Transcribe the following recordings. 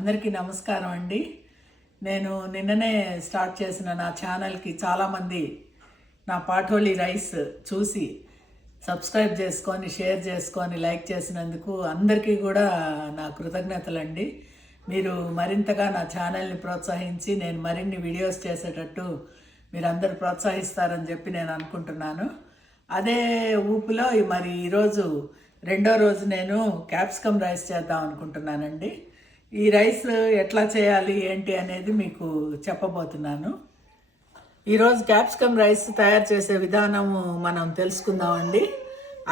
అందరికీ నమస్కారం అండి. నేను నిన్ననే స్టార్ట్ చేసిన నా ఛానల్కి చాలామంది నా పాఠోళి రైస్ చూసి సబ్స్క్రైబ్ చేసుకొని షేర్ చేసుకొని లైక్ చేసినందుకు అందరికీ కూడా నా కృతజ్ఞతలండి. మీరు మరింతగా నా ఛానల్ని ప్రోత్సహించి నేను మరిన్ని వీడియోస్ చేసేటట్టు మీరు అందరు ప్రోత్సహిస్తారని చెప్పి నేను అనుకుంటున్నాను. అదే ఊపులో మరి ఈరోజు రెండో రోజు నేను క్యాప్సికమ్ రైస్ చేద్దాం అనుకుంటున్నానండి. ఈ రైస్ ఎట్లా చేయాలి ఏంటి అనేది మీకు చెప్పబోతున్నాను. ఈరోజు క్యాప్సికమ్ రైస్ తయారు చేసే విధానము మనం తెలుసుకుందామండి.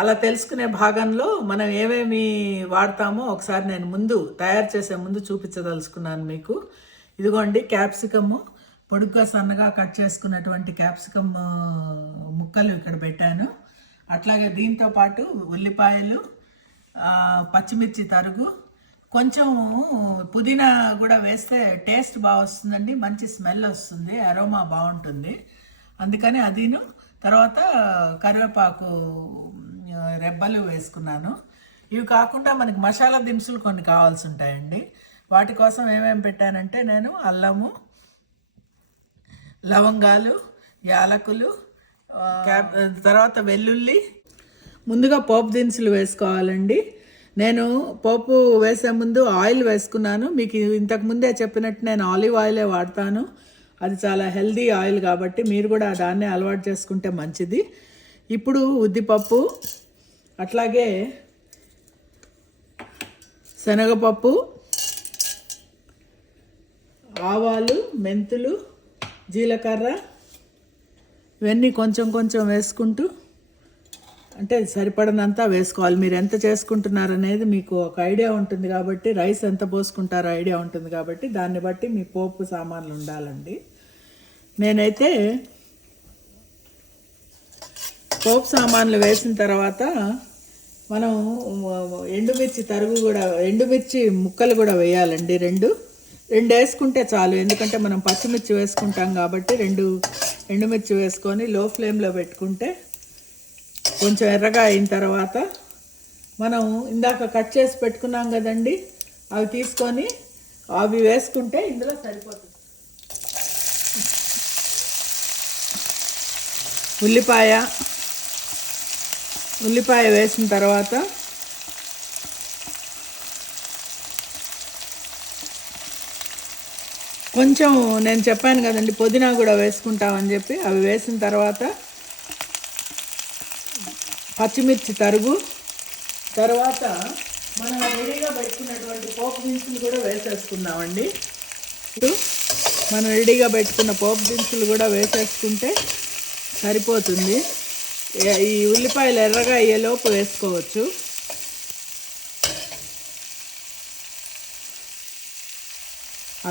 అలా తెలుసుకునే భాగంలో మనం ఏమేమి వాడతామో ఒకసారి నేను తయారు చేసే ముందు చూపించదలుచుకున్నాను మీకు. ఇదిగోండి క్యాప్సికము, పొడుగ్గా సన్నగా కట్ చేసుకున్నటువంటి క్యాప్సికమ్ ముక్కలు ఇక్కడ పెట్టాను. అట్లాగే దీంతో పాటు ఉల్లిపాయలు, పచ్చిమిర్చి తరుగు, కొంచెం పుదీనా కూడా వేస్తే టేస్ట్ బాగా వస్తుందండి, మంచి స్మెల్ వస్తుంది, అరోమా బాగుంటుంది, అందుకని అదిను. తర్వాత కరివేపాకు రెబ్బలు వేసుకున్నాను. ఇవి కాకుండా మనకి మసాలా దినుసులు కొన్ని కావాల్సి ఉంటాయండి. వాటి కోసం ఏమేమి పెట్టానంటే నేను అల్లము, లవంగాలు, యాలకులు, తర్వాత వెల్లుల్లి, ముందుగా పోపు దినుసులు వేసుకోవాలండి. నేను పోపు వేసే ముందు ఆయిల్ వేసుకున్నాను. మీకు ఇంతకు ముందే చెప్పినట్టు నేను ఆలివ్ ఆయిలే వాడతాను. అది చాలా హెల్దీ ఆయిల్ కాబట్టి మీరు కూడా దాన్నే అలవాటు చేసుకుంటే మంచిది. ఇప్పుడు ఉద్దిపప్పు, అట్లాగే శనగపప్పు, ఆవాలు, మెంతులు, జీలకర్ర ఇవన్నీ కొంచెం కొంచెం వేసుకుంటూ, అంటే సరిపడనంతా వేసుకోవాలి. మీరు ఎంత చేసుకుంటున్నారనేది మీకు ఒక ఐడియా ఉంటుంది కాబట్టి, రైస్ ఎంత పోసుకుంటారో ఐడియా ఉంటుంది కాబట్టి దాన్ని బట్టి మీ పోపు సామాన్లు ఉండాలండి. నేనైతే పోపు సామాన్లు వేసిన తర్వాత మనం ఎండుమిర్చి ఎండుమిర్చి ముక్కలు కూడా వేయాలండి. రెండు వేసుకుంటే చాలు, ఎందుకంటే మనం పచ్చిమిర్చి వేసుకుంటాం కాబట్టి రెండు ఎండుమిర్చి వేసుకొని లో ఫ్లేమ్లో పెట్టుకుంటే కొంచెం ఎర్రగా అయిన తర్వాత మనం ఇందాక కట్ చేసి పెట్టుకున్నాం కదండి, అవి తీసుకొని అవి వేసుకుంటే ఇందులో సరిపోతుంది. ఉల్లిపాయ వేసిన తర్వాత కొంచెం నేను చెప్పాను కదండి పుదీనా కూడా వేసుకుంటామని చెప్పి, అవి వేసిన తర్వాత పచ్చిమిర్చి తరుగు, తర్వాత మనం రెడీగా పెట్టుకున్నటువంటి పోపు దినుసులు కూడా వేసేసుకుందామండి. మనం రెడీగా పెట్టుకున్న పోపు దినుసులు కూడా వేసేసుకుంటే సరిపోతుంది. ఈ ఉల్లిపాయలు ఎర్రగా అయ్యేలోపు వేసుకోవచ్చు.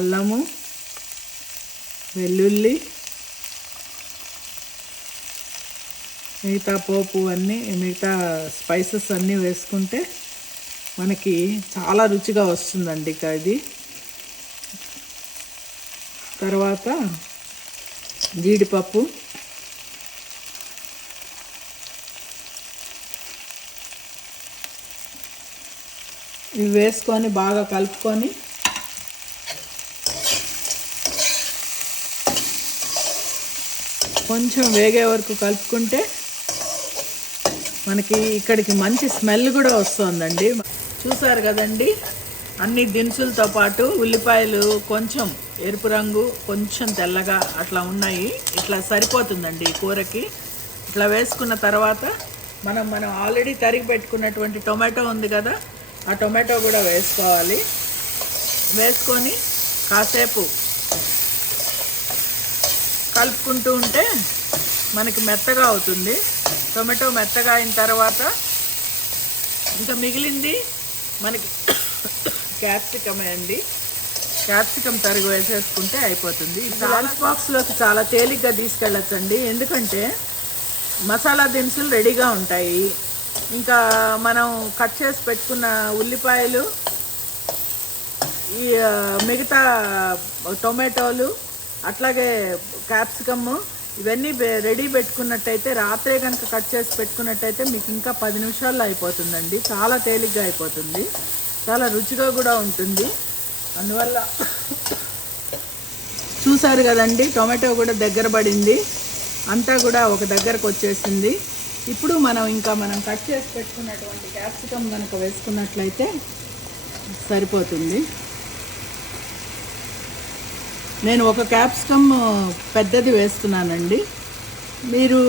అల్లము, వెల్లుల్లి, మిగతా పోపు మిగతా స్పైసెస్ అన్నీ వేసుకుంటే మనకి చాలా రుచిగా వస్తుందండి ఇది. తర్వాత జీడిపప్పు, ఇవి వేసుకొని బాగా కలుపుకొని కొంచెం వేగే వరకు కలుపుకుంటే మనకి ఇక్కడికి మంచి స్మెల్ కూడా వస్తుందండి. చూసారు కదండి, అన్ని దినుసులతో పాటు ఉల్లిపాయలు కొంచెం ఎరుపు రంగు, కొంచెం తెల్లగా అట్లా ఉన్నాయి. ఇట్లా సరిపోతుందండి ఈ కూరకి. ఇట్లా వేసుకున్న తర్వాత మనం ఆల్రెడీ తరిగి పెట్టుకున్నటువంటి టొమాటో ఉంది కదా, ఆ టొమాటో కూడా వేసుకోవాలి. వేసుకొని కాసేపు కలుపుకుంటూ ఉంటే మనకి మెత్తగా అవుతుంది. టొమాటో మెత్తగా అయిన తర్వాత ఇంకా మిగిలింది మనకి క్యాప్సికమే అండి. క్యాప్సికమ్ తరుగు వేసేసుకుంటే అయిపోతుంది. లంచ్ బాక్స్లోకి చాలా తేలిగ్గా తీసుకెళ్ళచ్చండి, ఎందుకంటే మసాలా దినుసులు రెడీగా ఉంటాయి. ఇంకా మనం కట్ చేసి పెట్టుకున్న ఉల్లిపాయలు, ఈ మిగతా టొమాటోలు, అట్లాగే క్యాప్సికమ్ ఇవన్నీ రెడీ పెట్టుకున్నట్టయితే, రాత్రే కనుక కట్ చేసి పెట్టుకున్నట్టయితే మీకు ఇంకా 10 నిమిషాల్లో అయిపోతుందండి. చాలా తేలిగ్గా అయిపోతుంది, చాలా రుచిగా కూడా ఉంటుంది. అందువల్ల చూసారు కదండి, టొమాటో కూడా దగ్గర పడింది, అంతా కూడా ఒక దగ్గరకు వచ్చేసింది. ఇప్పుడు మనం కట్ చేసి పెట్టుకున్నటువంటి క్యాప్సికమ్ కనుక వేసుకున్నట్లయితే సరిపోతుంది. నేను ఒక క్యాప్సికమ్ పెద్దది వేస్తున్నానండి. మీరు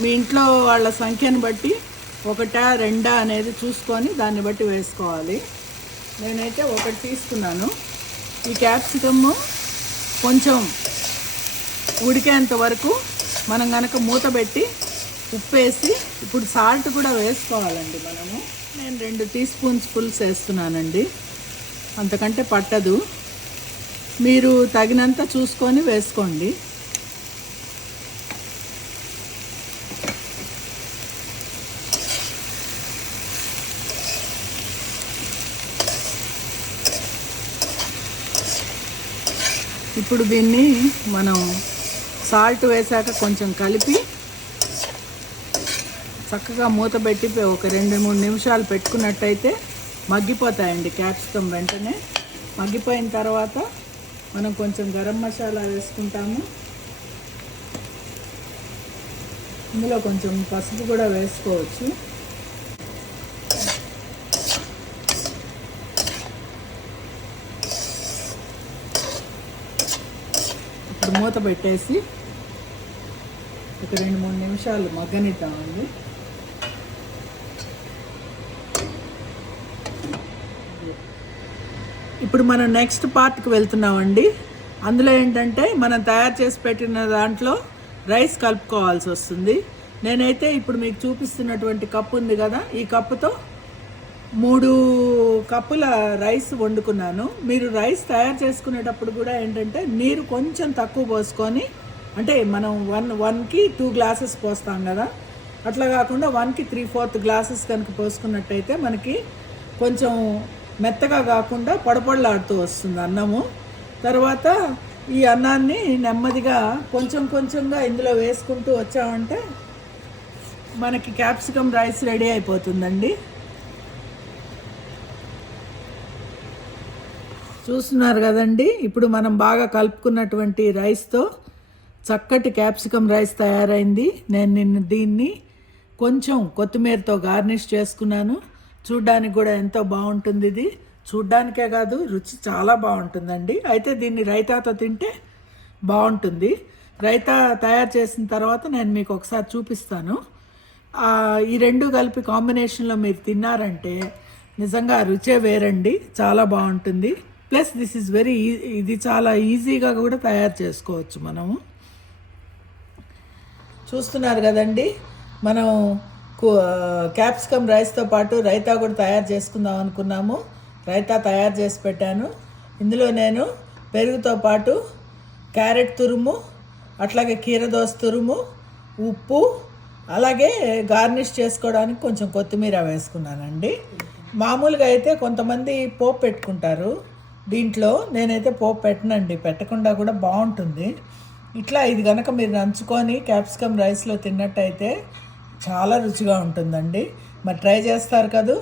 మీ ఇంట్లో వాళ్ళ సంఖ్యను బట్టి 1, 2 అనేది చూసుకొని దాన్ని బట్టి వేసుకోవాలి. నేనైతే 1 తీసుకున్నాను. ఈ క్యాప్సికమ్ కొంచెం ఉడికేంత వరకు మనం కనుక మూత పెట్టి ఉప్పేసి, ఇప్పుడు సాల్ట్ కూడా వేసుకోవాలండి మనము. నేను 2 టీ స్పూన్స్ పులుసు వేస్తున్నానండి, అంతకంటే పట్టదు. మీరు తగినంత చూసుకొని వేసుకోండి. ఇప్పుడు దీన్ని మనం సాల్ట్ వేసాక కొంచెం కలిపి చక్కగా మూత పెట్టి ఒక 2-3 నిమిషాలు పెట్టుకున్నట్టయితే మగ్గిపోతాయండి క్యాప్సికమ్. వెంటనే మగ్గిపోయిన తర్వాత మనం కొంచెం గరం మసాలా వేసుకుంటాము. ఇందులో కొంచెం పసుపు కూడా వేసుకోవచ్చు. ఇప్పుడు మూత పెట్టేసి ఒక 2-3 నిమిషాలు మగ్గనిద్దామండి. ఇప్పుడు మనం నెక్స్ట్ పార్ట్కి వెళ్తున్నామండి. అందులో ఏంటంటే మనం తయారు చేసి పెట్టిన దాంట్లో రైస్ కలుపుకోవాల్సి వస్తుంది. నేనైతే ఇప్పుడు మీకు చూపిస్తున్నటువంటి కప్పు ఉంది కదా, ఈ కప్పుతో 3 కప్పుల రైస్ వండుకున్నాను. మీరు రైస్ తయారు చేసుకునేటప్పుడు కూడా ఏంటంటే నీరు కొంచెం తక్కువ పోసుకొని, అంటే మనం 1కి 2 గ్లాసెస్ పోస్తాం కదా, అట్లా కాకుండా 1కి 3/4 గ్లాసెస్ కనుక పోసుకున్నట్టయితే మనకి కొంచెం మెత్తగా కాకుండా పొడపొడలాడుతూ వస్తుంది అన్నము. తర్వాత ఈ అన్నాన్ని నెమ్మదిగా కొంచెంగా ఇందులో వేసుకుంటూ వచ్చామంటే మనకి క్యాప్సికమ్ రైస్ రెడీ అయిపోతుందండి. చూస్తున్నారు కదండి, ఇప్పుడు మనం బాగా కలుపుకున్నటువంటి రైస్తో చక్కటి క్యాప్సికమ్ రైస్ తయారైంది. నేను దీన్ని కొంచెం కొత్తిమీరతో గార్నిష్ చేసుకున్నాను. చూడ్డానికి కూడా ఎంతో బాగుంటుంది. ఇది చూడ్డానికే కాదు, రుచి చాలా బాగుంటుందండి. అయితే దీన్ని రైతాతో తింటే బాగుంటుంది. రైతా తయారు చేసిన తర్వాత నేను మీకు ఒకసారి చూపిస్తాను. ఈ 2 కలిపి కాంబినేషన్లో మీరు తిన్నారంటే నిజంగా రుచే వేరండి, చాలా బాగుంటుంది. ప్లస్ దిస్ ఈజ్ ఇది చాలా ఈజీగా కూడా తయారు చేసుకోవచ్చు మనము. చూస్తున్నారు కదండి, మనం క్యాప్సికమ్ రైస్తో పాటు రైతా కూడా తయారు చేసుకుందాం అనుకున్నాము. రైతా తయారు చేసి పెట్టాను. ఇందులో నేను పెరుగుతో పాటు క్యారెట్ తురుము, అట్లాగే కీరదోస తురుము, ఉప్పు, అలాగే గార్నిష్ చేసుకోవడానికి కొంచెం కొత్తిమీర వేసుకున్నానండి. మామూలుగా అయితే కొంతమంది పోపు పెట్టుకుంటారు దీంట్లో, నేనైతే పోపు పెట్టనండి, పెట్టకుండా కూడా బాగుంటుంది. ఇట్లా ఇది కనుక మీరు నంచుకొని క్యాప్సికమ్ రైస్లో తిన్నట్టయితే చాలా రుచిగా ఉంటుందండి. మరి ట్రై చేస్తారు కదూ.